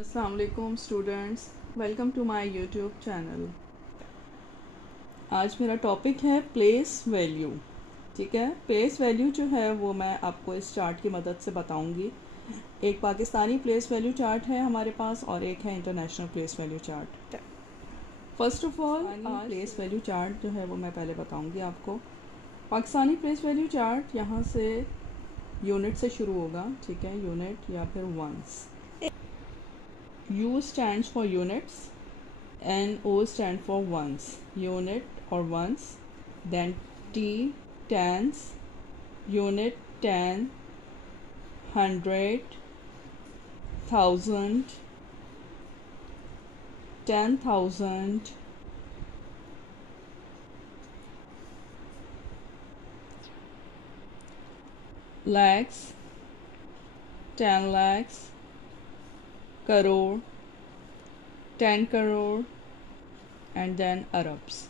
अस्सलाम वालेकुम students, welcome to my YouTube channel. आज मेरा टॉपिक है प्लेस वैल्यू। ठीक है, प्लेस वैल्यू जो है वो मैं आपको इस चार्ट की मदद से बताऊंगी। एक पाकिस्तानी प्लेस वैल्यू चार्ट है हमारे पास और एक है international place value chart. First of all place value chart जो है वो मैं पहले बताऊंगी आपको। पाकिस्तानी प्लेस वैल्यू चार्ट यहाँ से यूनिट से शुरू होगा। ठीक है, यूनिट या फिर once. U stands for units, NO stand for ones, unit or ones, then T tens, unit, ten, hundred, thousand, 10,000, lakhs, 10 lakhs, crore, 10 crore and then अरब्स।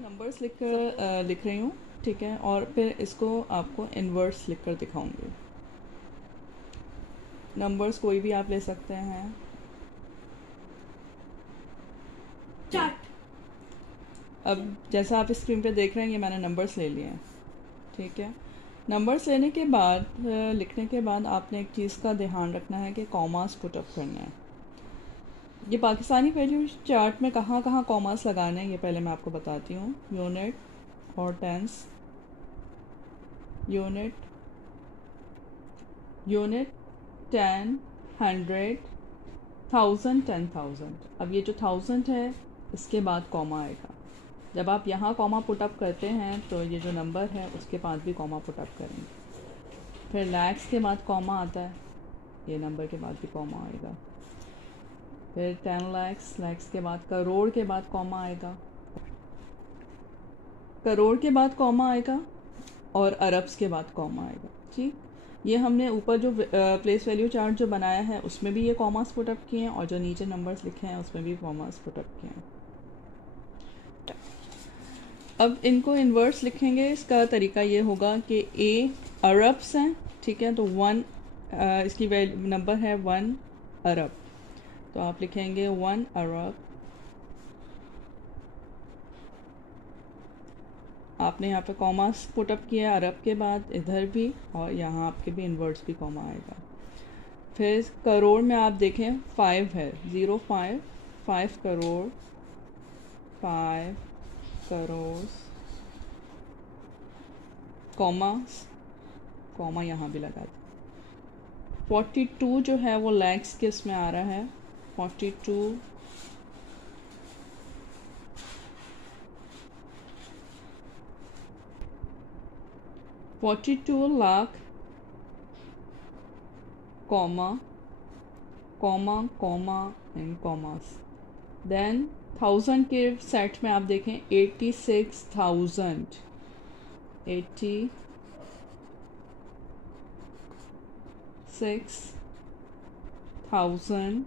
नंबर्स लिख रही हूँ। ठीक है, और फिर इसको आपको इन्वर्स लिख कर दिखाऊंगी। नंबर्स कोई भी आप ले सकते हैं। अब जैसा आप स्क्रीन पे देख रहे हैं, ये मैंने नंबर्स ले लिए हैं। ठीक है, नंबर्स लेने के बाद लिखने के बाद आपने एक चीज़ का ध्यान रखना है कि कॉमास पुट अप करना है। ये पाकिस्तानी वैल्यू चार्ट में कहाँ कहाँ कॉमास लगाने हैं ये पहले मैं आपको बताती हूँ। यूनिट और टेंस, यूनिट, यूनिट, 10, 100, 1000, 10,000। अब ये जो 1000 है इसके बाद कॉमा आएगा। जब आप यहाँ कॉमा पुट अप करते हैं तो ये जो नंबर है उसके बाद भी कॉमा पुट अप करेंगे। फिर लैक्स के बाद कॉमा आता है, ये नंबर के बाद भी कॉमा आएगा। फिर 10 लैक्स, लैक्स के बाद करोड़ के बाद कॉमा आएगा, करोड़ के बाद कॉमा आएगा और अरब्स के बाद कॉमा आएगा। ठीक, ये हमने ऊपर जो प्लेस वैल्यू चार्ट जो बनाया है उसमें भी ये कॉमास पुट अप किए हैं और जो नीचे नंबर्स लिखे हैं उसमें भी कॉमास पुट अप किए हैं। अब इनको इन्वर्स लिखेंगे। इसका तरीका ये होगा कि ए अरब्स हैं। ठीक है, तो 1 इसकी नंबर है 1 अरब, तो आप लिखेंगे 1 अरब। आपने यहाँ पे कॉमास पुट अप किया अरब के बाद, इधर भी, और यहाँ आपके भी इन्वर्स भी कॉमा आएगा। फिर करोड़ में आप देखें 5 है, 0 5, 5 करोड़, 5 करोड़, कॉमा, कॉमा यहाँ भी लगा दें। 42 जो है वो लैक्स के इसमें आ रहा है। 42, 42 lakh, comma, comma, comma and commas. Then 1000 के सेट में आप देखें 86,000, 86,000,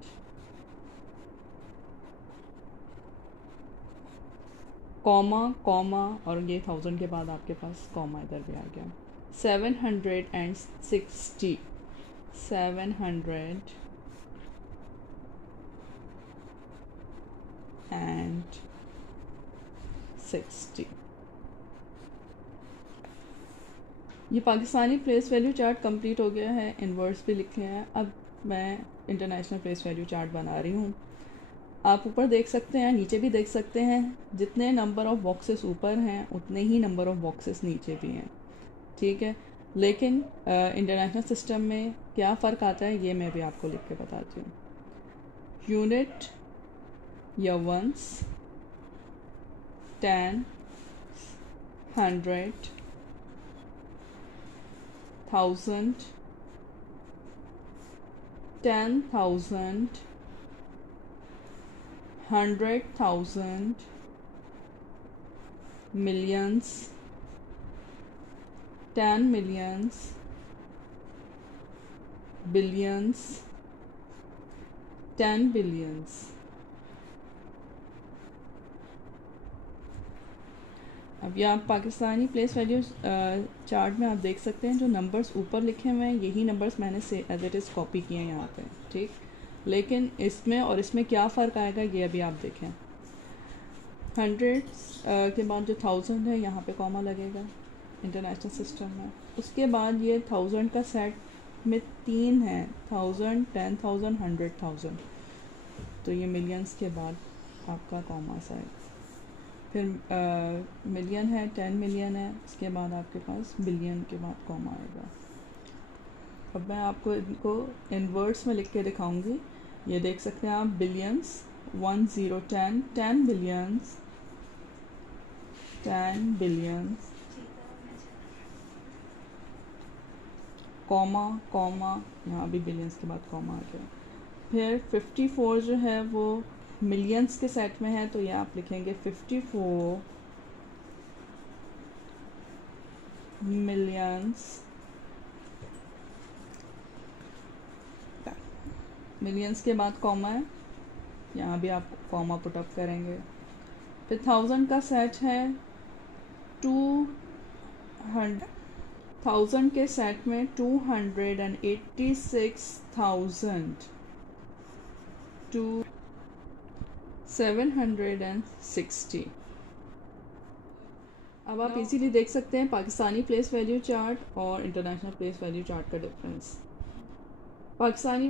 कॉमा, कॉमा, और ये 1000 के बाद आपके पास कॉमा इधर भी आ गया। 760, 760। ये Pakistani place value chart complete हो गया है, इन्वर्स भी लिखे हैं। अब मैं इंटरनेशनल प्लेस वैल्यू चार्ट बना रही हूँ। आप ऊपर देख सकते हैं, नीचे भी देख सकते हैं। जितने नंबर ऑफ़ बॉक्सेस ऊपर हैं उतने ही नंबर ऑफ़ बॉक्सेस नीचे भी हैं। ठीक है, लेकिन इंटरनेशनल सिस्टम में क्या फ़र्क आता है ये मैं भी आपको लिख के बताती हूँ। यूनिट या once, 10, 100, 1000, 10,000, 100,000, millions, 10 millions, billions, 10 billions। अब ये आप पाकिस्तानी प्लेस वैल्यू चार्ट में आप देख सकते हैं जो नंबर्स ऊपर लिखे हुए हैं यही नंबर्स मैंने से एज इट इज़ कॉपी किए हैं यहाँ पे। ठीक, लेकिन इसमें और इसमें क्या फ़र्क आएगा ये अभी आप देखें। 100 के बाद जो 1000 है यहाँ पे कॉमा लगेगा इंटरनेशनल सिस्टम में। उसके बाद ये 1000 का सेट में 3 है, 1000, 10,000, 100,000, तो ये मिलियंस के बाद आपका कॉमा आएगा। फिर मिलियन है, 10 मिलियन है, उसके बाद आपके पास बिलियन के बाद कॉमा आएगा। अब मैं आपको इनको इन वर्ड्स में लिख के दिखाऊंगी। ये देख सकते हैं आप, billions 1 0 10, 10 billions, 10 billions, comma comma, यहाँ भी बिलियंस के बाद कॉमा आ गया। फिर 54 जो है वो मिलियंस के सेट में है, तो ये आप लिखेंगे 54 मिलियंस, मिलियंस के बाद कॉमा है, यहाँ भी आप कॉमा पुट अप करेंगे। फिर 1000 का सेट है 200, 1000 के सेट में 286,000 to 760। अब आप इजीली देख सकते हैं पाकिस्तानी प्लेस वैल्यू चार्ट और इंटरनेशनल प्लेस वैल्यू चार्ट का difference. Pakistani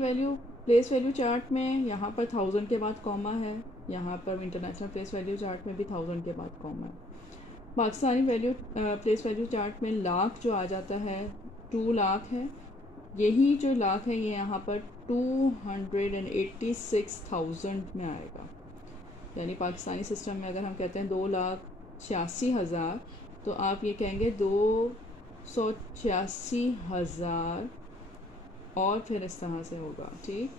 place value chart में यहाँ पर 1000 के बाद कॉमा है, यहाँ पर इंटरनेशनल प्लेस वैल्यू चार्ट में भी 1000 के बाद कॉमा है। पाकिस्तानी प्लेस वैल्यू चार्ट में लाख जो आ जाता है 2 लाख है, यही जो लाख है ये यहाँ पर 286,000 में आएगा। यानी पाकिस्तानी सिस्टम में अगर हम कहते हैं 2,86,000, तो आप ये कहेंगे 286,000 और फिर इस तरह से होगा, ठीक।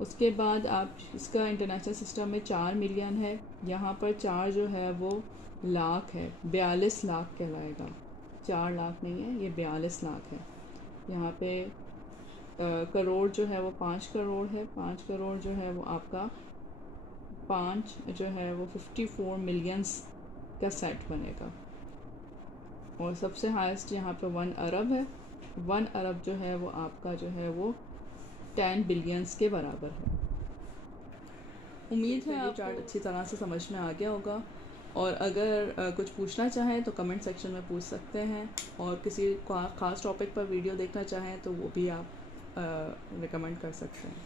उसके बाद आप इसका इंटरनेशनल सिस्टम में 4 मिलियन है, यहाँ पर 4 जो है वो लाख है, 42 लाख कहलाएगा। 4 लाख नहीं है, ये 42 लाख है। यहाँ पे करोड़ जो है वो 5 करोड़ है, 5 करोड़ जो है वो आपका 5 जो है वो 54 मिलियंस का सेट बनेगा। और सबसे हाईएस्ट यहाँ पे 1 अरब है, 1 अरब जो है वो आपका जो है वो 10 बिलियंस के बराबर है। उम्मीद है आपको चार्ट अच्छी तरह से समझ में आ गया होगा, और अगर कुछ पूछना चाहें तो कमेंट सेक्शन में पूछ सकते हैं, और किसी ख़ास टॉपिक पर वीडियो देखना चाहें तो वो भी आप रिकमेंड कर सकते हैं।